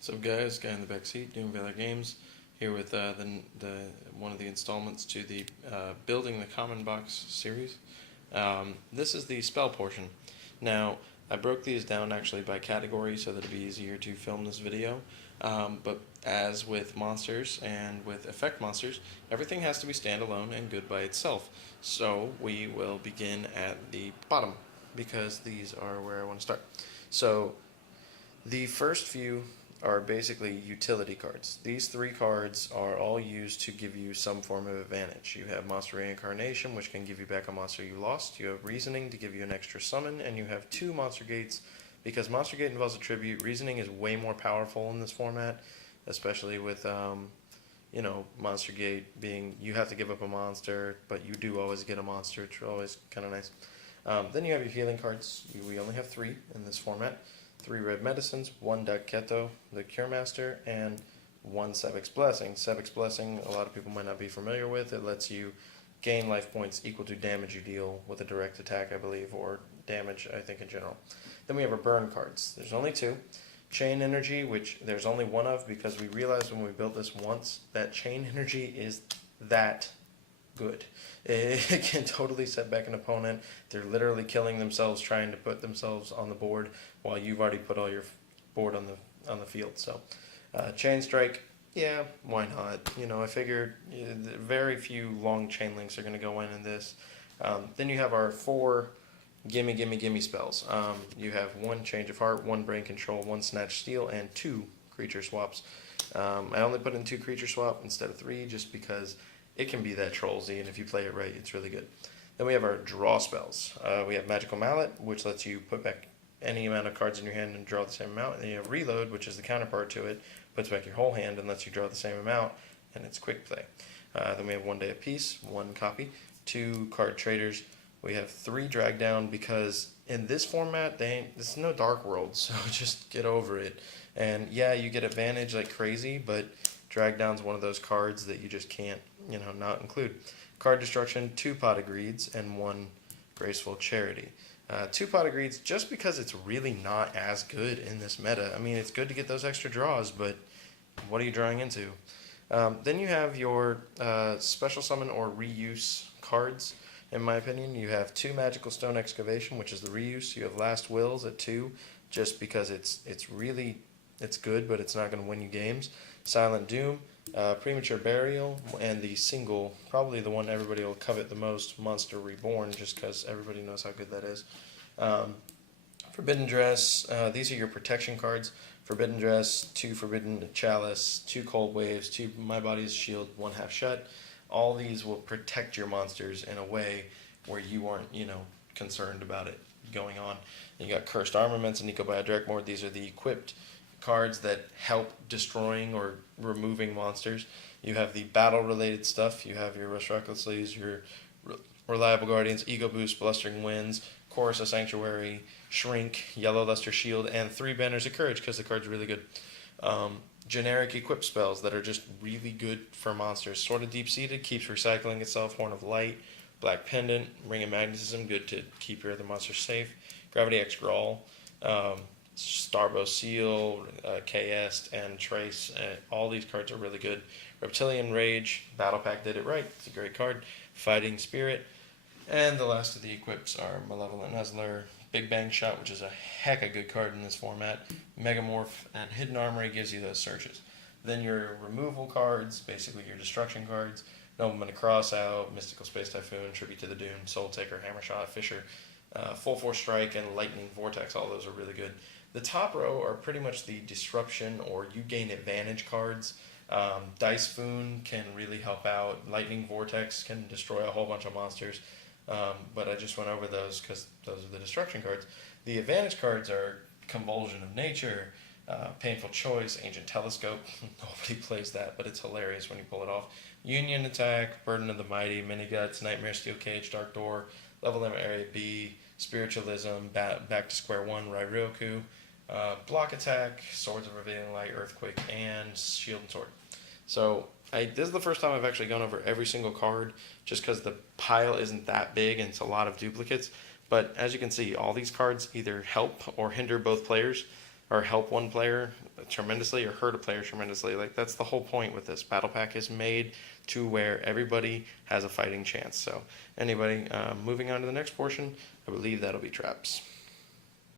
So guys, guy in the back seat, doing Valor Games, here with the one of the installments to the Building the Common Box series. This is the spell portion. Now, I broke these down actually by category so that it'd be easier to film this video. But as with monsters and with effect monsters, everything has to be standalone and good by itself. So we will begin at the bottom because these are where I want to start. So the first few are basically utility cards. These three cards are all used to give you some form of advantage. You have Monster Reincarnation, which can give you back a monster you lost. You have Reasoning to give you an extra summon, and you have two Monster Gates. Because Monster Gate involves a tribute, Reasoning is way more powerful in this format, especially with Monster Gate being you have to give up a monster, but you do always get a monster, which is always kind of nice. Then you have your healing cards. We only have three in this format. 3 red medicines, 1 Daketo, the Cure Master, and 1 Sebek's Blessing. Sebek's Blessing, a lot of people might not be familiar with. It lets you gain life points equal to damage you deal with a direct attack, I believe, or damage, I think, in general. Then we have our burn cards. There's only 2. Chain Energy, which there's only 1 of because we realized when we built this once that Chain Energy is that good. It can totally set back an opponent. They're literally killing themselves trying to put themselves on the board while you've already put all your board on the field. So, Chain Strike, yeah, why not? I figured very few long chain links are going to go in this. Then you have our 4 gimme spells. You have 1 Change of Heart, 1 Brain Control, 1 Snatch Steal, and 2 creature swaps. I only put in 2 creature swap instead of 3 just because it can be that trollsy, and if you play it right, it's really good. Then we have our draw spells. We have Magical Mallet, which lets you put back any amount of cards in your hand and draw the same amount. And then you have Reload, which is the counterpart to it, puts back your whole hand and lets you draw the same amount, and it's quick play. Then we have 1 Day of Peace, 1 copy, 2 card traders. We have 3 drag down because in this format, there's no Dark World, so just get over it. And yeah, you get advantage like crazy, but drag down's one of those cards that you just can't, not include. Card Destruction, 2 Pot of Greeds, and 1 Graceful Charity. 2 Pot of Greeds, just because it's really not as good in this meta. I mean, it's good to get those extra draws, but what are you drawing into? Then you have your Special Summon or Reuse cards. In my opinion, you have 2 Magical Stone Excavation, which is the reuse. You have Last Wills at 2, just because it's good, but it's not going to win you games. Silent Doom, Premature Burial, and the single, probably the one everybody will covet the most, Monster Reborn, just because everybody knows how good that is. Forbidden Dress, these are your protection cards. Forbidden Dress, 2 Forbidden Chalice, 2 Cold Waves, 2 My Body's Shield, 1 Half Shut. All these will protect your monsters in a way where you aren't, concerned about it going on. And you got Cursed Armaments and Nico Biodrakmor. These are the equipped cards that help destroying or removing monsters. You have the battle-related stuff. You have your Rush Recklessly's, your Reliable Guardians, Ego Boost, Blustering Winds, Chorus of Sanctuary, Shrink, Yellow Luster Shield, and 3 Banners of Courage because the card's really good. Generic equip spells that are just really good for monsters. Sword of Deep-Seated keeps recycling itself. Horn of Light, Black Pendant, Ring of Magnetism, good to keep your other monsters safe. Gravity X Grawl, Starbow Seal, KS, and Trace. All these cards are really good. Reptilian Rage, Battle Pack did it right. It's a great card. Fighting Spirit. And the last of the equips are Malevolent Nuzzler, Big Bang Shot, which is a heck of a good card in this format. Megamorph, and Hidden Armory gives you those searches. Then your removal cards, basically your destruction cards. Nobleman of Crossout, Mystical Space Typhoon, Tribute to the Dune, Soul Taker, Hammershot, Fisher, Full Force Strike, and Lightning Vortex. All those are really good. The top row are pretty much the disruption or you gain advantage cards. Dice Foon can really help out. Lightning Vortex can destroy a whole bunch of monsters. But I just went over those because those are the destruction cards. The advantage cards are Convulsion of Nature, Painful Choice, Ancient Telescope. Nobody plays that, but it's hilarious when you pull it off. Union Attack, Burden of the Mighty, Mini Guts, Nightmare Steel Cage, Dark Door, Level Limit Area B, Spiritualism, Back to Square One, Rairyoku, Block Attack, Swords of Revealing Light, Earthquake, and Shield and Sword. So this is the first time I've actually gone over every single card just because the pile isn't that big and it's a lot of duplicates. But as you can see, all these cards either help or hinder both players. or help one player tremendously or hurt a player tremendously. Like, that's the whole point with this. Battle Pack is made to where everybody has a fighting chance. So anybody, moving on to the next portion, I believe that'll be traps.